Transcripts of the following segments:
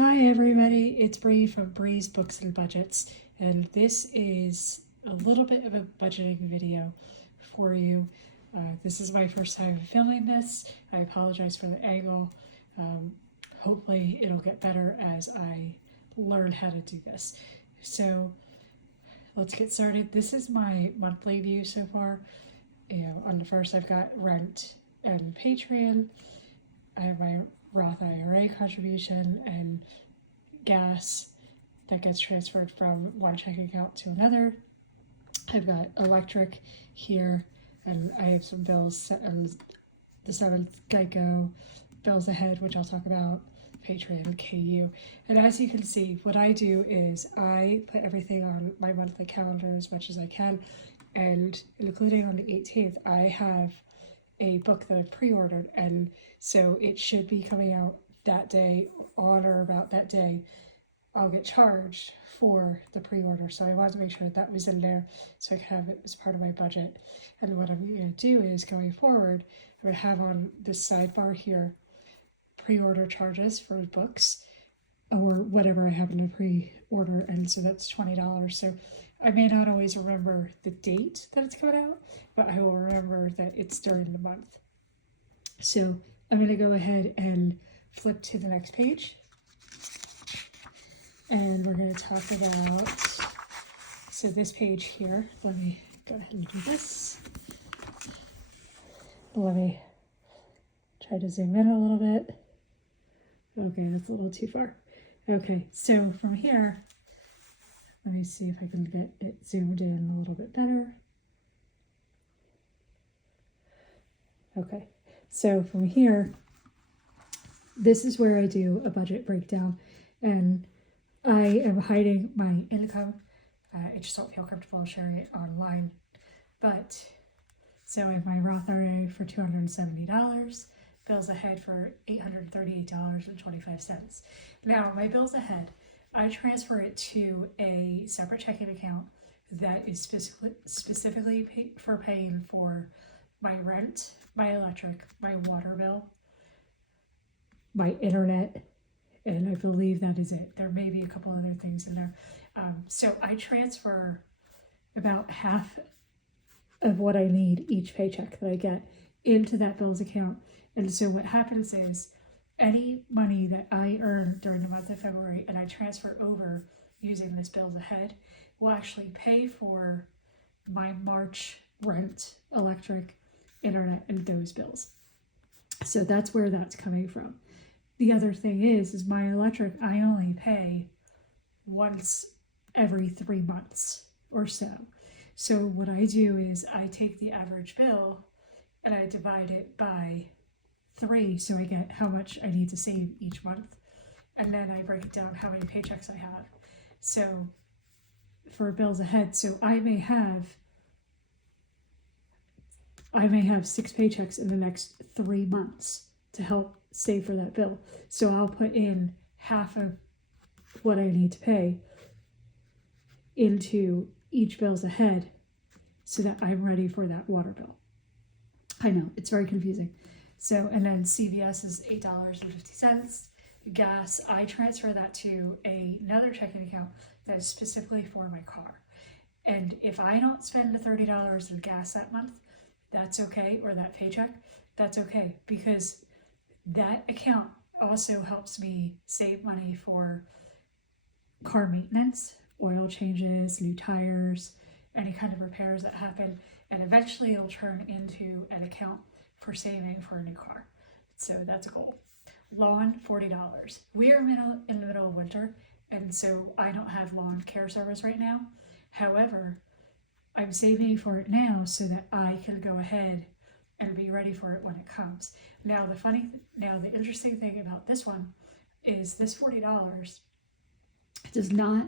Hi everybody, it's Bree from Bree's Books and Budgets, and this is a little bit of a budgeting video for you. This is my first time filming this. I apologize for the angle. Hopefully it'll get better as I learn how to do this. So let's get started. This is my monthly view so far. On the first I've got rent and Patreon. I have my Roth IRA contribution and gas that gets transferred from one checking account to another. I've got electric here, and I have some bills set on the 7th, Geico, bills ahead, which I'll talk about, Patreon, KU. And as you can see, what I do is I put everything on my monthly calendar as much as I can, and including on the 18th, I have a book that I've pre-ordered, and so it should be coming out that day, on or about that day. I'll get charged for the pre-order, so I wanted to make sure that was in there so I could have it as part of my budget. And what I'm going to do is, going forward, I'm going to have on this sidebar here pre-order charges for books or whatever I happen to pre-order, and so that's $20. So I may not always remember the date that it's coming out, but I will remember that it's during the month. So I'm going to go ahead and flip to the next page. And we're going to talk about, so this page here, let me go ahead and do this. Let me try to zoom in a little bit. Okay, that's a little too far. Okay, so from here, let me see if I can get it zoomed in a little bit better. Okay, so from here, this is where I do a budget breakdown, and I am hiding my income. I just don't feel comfortable sharing it online. But, so I have my Roth IRA for $270, bills ahead for $838.25. Now, my bills ahead, I transfer it to a separate checking account that is specifically for paying for my rent, my electric, my water bill, my internet, and I believe that is it. There may be a couple other things in there. So I transfer about half of what I need each paycheck that I get into that bills account. And so what happens is, any money that I earn during the month of February and I transfer over using this bills ahead will actually pay for my March rent, electric, internet, and those bills. So that's where that's coming from. The other thing is my electric, I only pay once every 3 months or so. So what I do is I take the average bill and I divide it by 3, so I get how much I need to save each month, and then I break it down how many paychecks I have. So for bills ahead, so I may have 6 paychecks in the next 3 months to help save for that bill. So I'll put in half of what I need to pay into each bills ahead so that I'm ready for that water bill. I know, it's very confusing. So, and then CVS is $8.50. Gas, I transfer that to another checking account that is specifically for my car. And if I don't spend the $30 in gas that month, that's okay, or that paycheck, that's okay, because that account also helps me save money for car maintenance, oil changes, new tires, any kind of repairs that happen, and eventually it'll turn into an account for saving for a new car. So that's a goal. Lawn, $40. We are in the middle of winter, and so I don't have lawn care service right now. However, I'm saving for it now so that I can go ahead and be ready for it when it comes. Now the interesting thing about this one is this $40 does not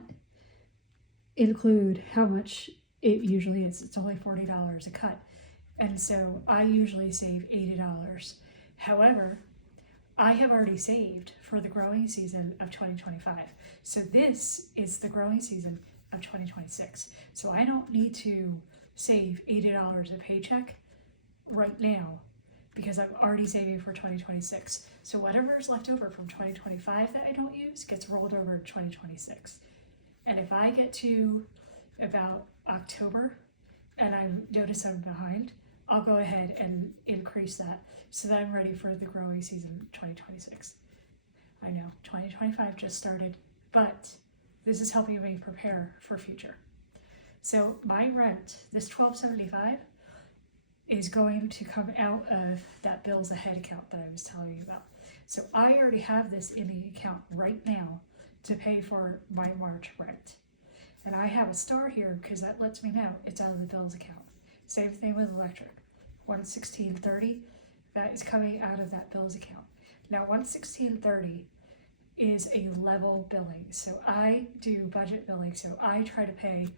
include how much it usually is. It's only $40 a cut. And so I usually save $80. However, I have already saved for the growing season of 2025. So this is the growing season of 2026. So I don't need to save $80 a paycheck right now because I'm already saving for 2026. So whatever is left over from 2025 that I don't use gets rolled over to 2026. And if I get to about October and I notice I'm behind, I'll go ahead and increase that so that I'm ready for the growing season 2026. I know 2025 just started, but this is helping me prepare for future. So my rent, this $12.75, is going to come out of that bills ahead account that I was telling you about. So I already have this in the account right now to pay for my March rent. And I have a star here because that lets me know it's out of the bills account. Same thing with electric. 116.30, that is coming out of that bills account. Now 116.30 is a level billing. So I do budget billing. So I try to pay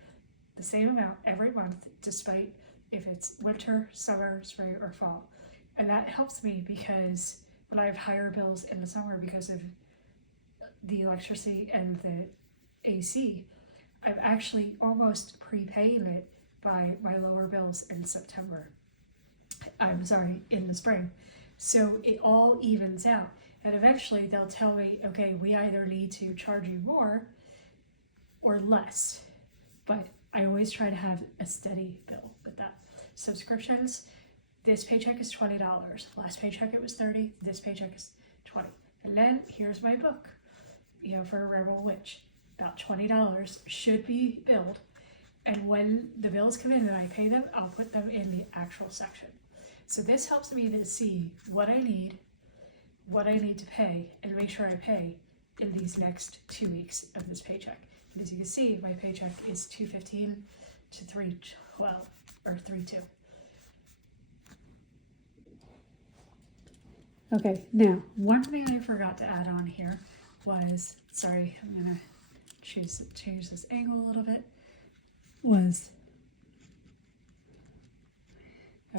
the same amount every month, despite if it's winter, summer, spring, or fall. And that helps me because when I have higher bills in the summer because of the electricity and the AC, I'm actually almost prepaying it by my lower bills in September. I'm sorry, in the spring. So it all evens out. And eventually they'll tell me, okay, we either need to charge you more or less. But I always try to have a steady bill with that. Subscriptions, this paycheck is $20. Last paycheck it was $30, this paycheck is $20. And then here's my book, for a Rebel Witch. About $20 should be billed. And when the bills come in and I pay them, I'll put them in the actual section. So this helps me to see what I need to pay, and make sure I pay in these next 2 weeks of this paycheck. And as you can see, my paycheck is $215 to $312 or $32. Okay, now one thing I forgot to add on here was, sorry, I'm gonna change this angle a little bit, was,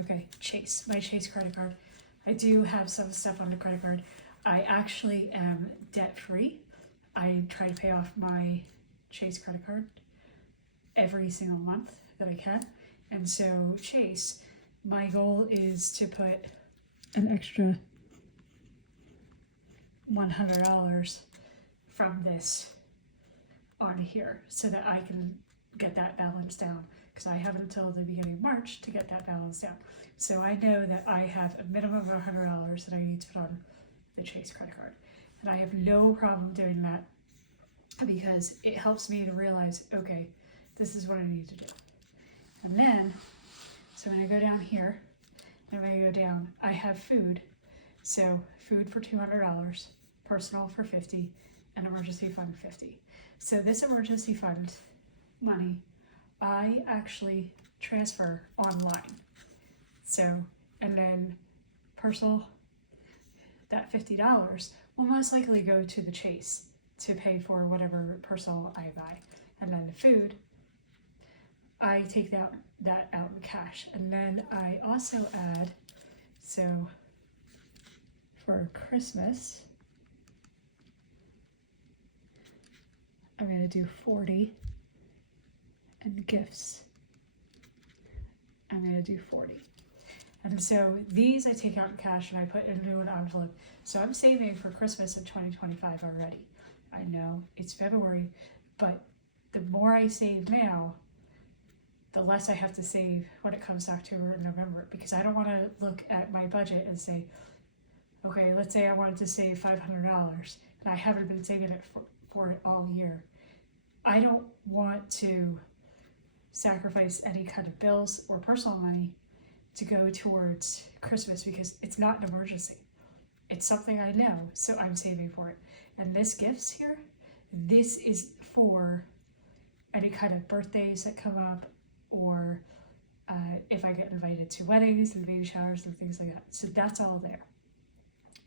okay, Chase, my Chase credit card. I do have some stuff on the credit card. I actually am debt free. I try to pay off my Chase credit card every single month that I can. And so Chase, my goal is to put an extra $100 from this on here so that I can get that balance down, because I have until the beginning of March to get that balance down. So I know that I have a minimum of $100 that I need to put on the Chase credit card. And I have no problem doing that because it helps me to realize, okay, this is what I need to do. And then, so when I go down here, and when I go down, I have food. So food for $200, personal for $50, and emergency fund $50. So this emergency fund money, I actually transfer online. So, and then personal, that $50 will most likely go to the Chase to pay for whatever personal I buy. And then the food, I take that out in cash. And then I also add, so for Christmas, I'm gonna do 40, and gifts, I'm gonna do 40. And so these I take out in cash and I put into an envelope. So I'm saving for Christmas of 2025 already. I know it's February, but the more I save now, the less I have to save when it comes to October and November, because I don't want to look at my budget and say, okay, let's say I wanted to save $500 and I haven't been saving it for it all year. I don't want to sacrifice any kind of bills or personal money to go towards Christmas because it's not an emergency. It's something I know, so I'm saving for it. And this gifts here, this is for any kind of birthdays that come up, or if I get invited to weddings and baby showers and things like that. So that's all there.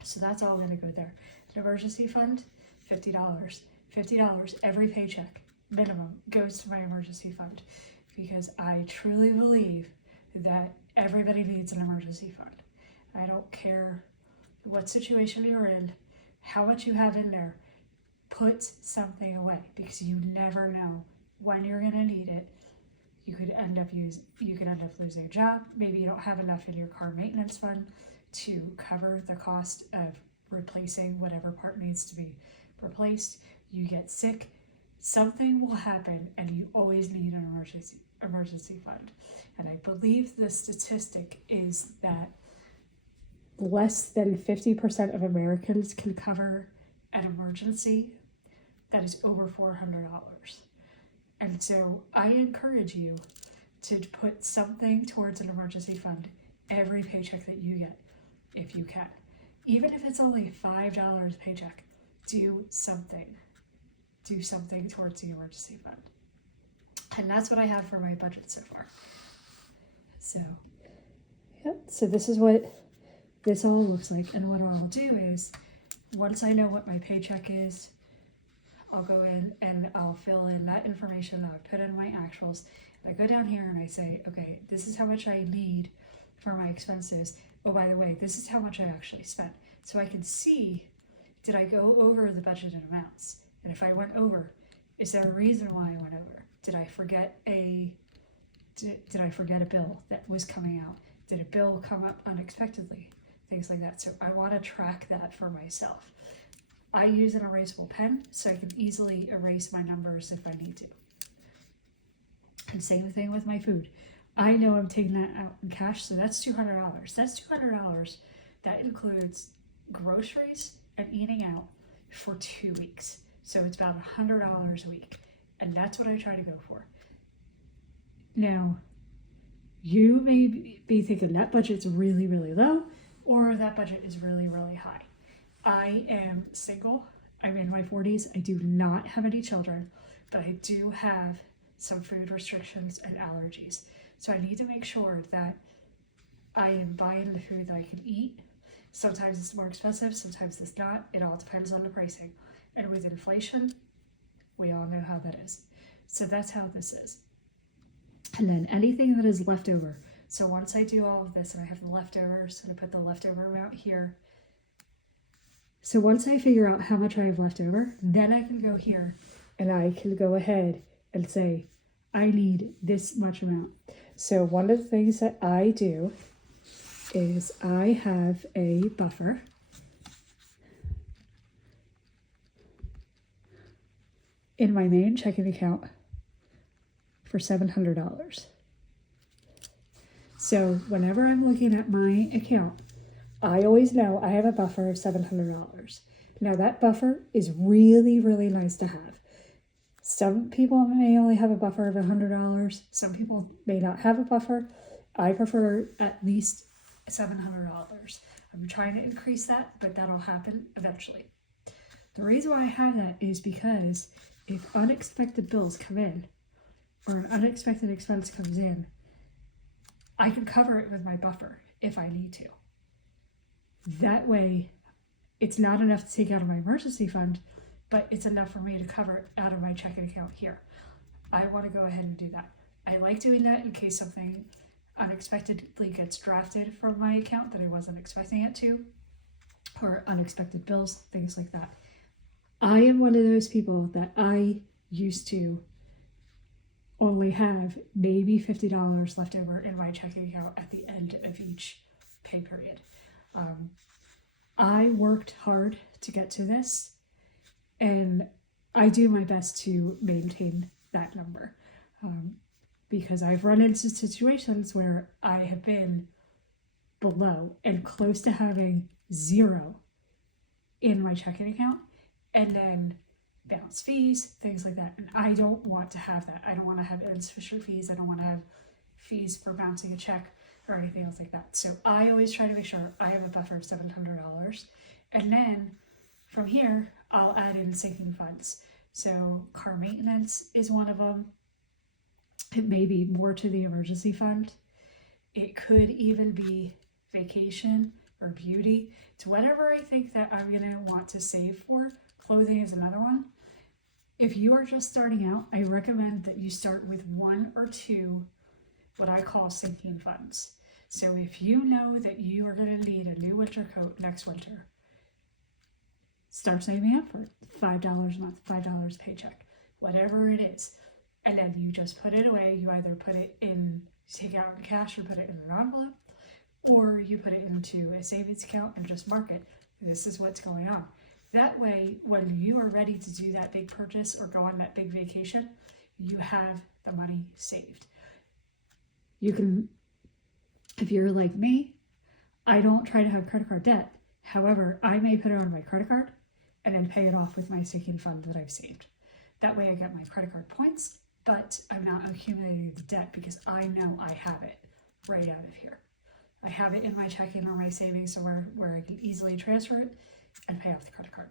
So that's all gonna go there. An emergency fund, $50. $50 every paycheck minimum goes to my emergency fund, because I truly believe that everybody needs an emergency fund. I don't care what situation you're in, how much you have in there, put something away, because you never know when you're gonna need it. You could end up losing a job. Maybe you don't have enough in your car maintenance fund to cover the cost of replacing whatever part needs to be replaced. You get sick, something will happen, and you always need an emergency fund. And I believe the statistic is that less than 50% of Americans can cover an emergency that is over $400. And so I encourage you to put something towards an emergency fund every paycheck that you get, if you can. Even if it's only $5 paycheck, do something. Do something towards the emergency fund. And that's what I have for my budget so far. So, yep. So this is what this all looks like. And what I'll do is, once I know what my paycheck is, I'll go in and I'll fill in that information. I'll put in my actuals. I go down here and I say, okay, this is how much I need for my expenses. Oh, by the way, this is how much I actually spent. So I can see, did I go over the budgeted amounts? And if I went over, is there a reason why I went over? Did I forget a bill that was coming out? Did a bill come up unexpectedly? Things like that. So I want to track that for myself. I use an erasable pen so I can easily erase my numbers if I need to. And same thing with my food. I know I'm taking that out in cash, so that's $200. That's $200. That includes groceries and eating out for 2 weeks. So it's about $100 a week. And that's what I try to go for. Now, you may be thinking that budget's really, really low, or that budget is really, really high. I am single. I'm in my 40s. I do not have any children, but I do have some food restrictions and allergies. So I need to make sure that I am buying the food that I can eat. Sometimes it's more expensive, sometimes it's not. It all depends on the pricing. And with inflation, we all know how that is. So that's how this is. And then anything that is left over. So once I do all of this and I have the leftovers, and I put the leftover amount here. So once I figure out how much I have left over, then I can go here and I can go ahead and say, I need this much amount. So one of the things that I do is I have a buffer. In my main checking account for $700. So whenever I'm looking at my account, I always know I have a buffer of $700. Now that buffer is really, really nice to have. Some people may only have a buffer of $100. Some people may not have a buffer. I prefer at least $700. I'm trying to increase that, but that'll happen eventually. The reason why I have that is because if unexpected bills come in, or an unexpected expense comes in, I can cover it with my buffer if I need to. That way, it's not enough to take out of my emergency fund, but it's enough for me to cover it out of my checking account here. I want to go ahead and do that. I like doing that in case something unexpectedly gets drafted from my account that I wasn't expecting it to, or unexpected bills, things like that. I am one of those people that I used to only have maybe $50 left over in my checking account at the end of each pay period. I worked hard to get to this, and I do my best to maintain that number, because I've run into situations where I have been below and close to having zero in my checking account, and then bounce fees, things like that. And I don't want to have that. I don't want to have insufficient fees. I don't want to have fees for bouncing a check or anything else like that. So I always try to make sure I have a buffer of $700. And then from here, I'll add in sinking funds. So car maintenance is one of them. It may be more to the emergency fund. It could even be vacation or beauty. It's whatever I think that I'm going to want to save for. Clothing is another one. If you are just starting out, I recommend that you start with 1 or 2 what I call sinking funds. So if you know that you are going to need a new winter coat next winter, start saving up for $5 a month, $5 paycheck, whatever it is. And then you just put it away. You either put it in, take out in cash or put it in an envelope, or you put it into a savings account and just mark it. This is what's going on. That way, when you are ready to do that big purchase or go on that big vacation, you have the money saved. You can, if you're like me, I don't try to have credit card debt. However, I may put it on my credit card and then pay it off with my sinking fund that I've saved. That way I get my credit card points, but I'm not accumulating the debt because I know I have it right out of here. I have it in my checking or my savings somewhere where I can easily transfer it and pay off the credit card.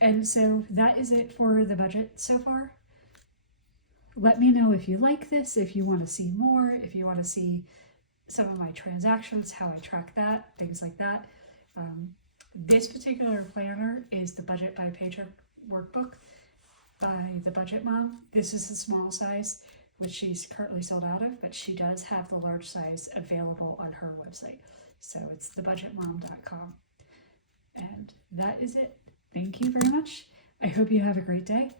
And so that is it for the budget so far. Let me know if you like this, if you want to see more, if you want to see some of my transactions, how I track that, things like that. This particular planner is the Budget by Paycheck workbook by the Budget Mom. This is the small size, which she's currently sold out of, but she does have the large size available on her website. So it's thebudgetmom.com. And that is it. Thank you very much. I hope you have a great day.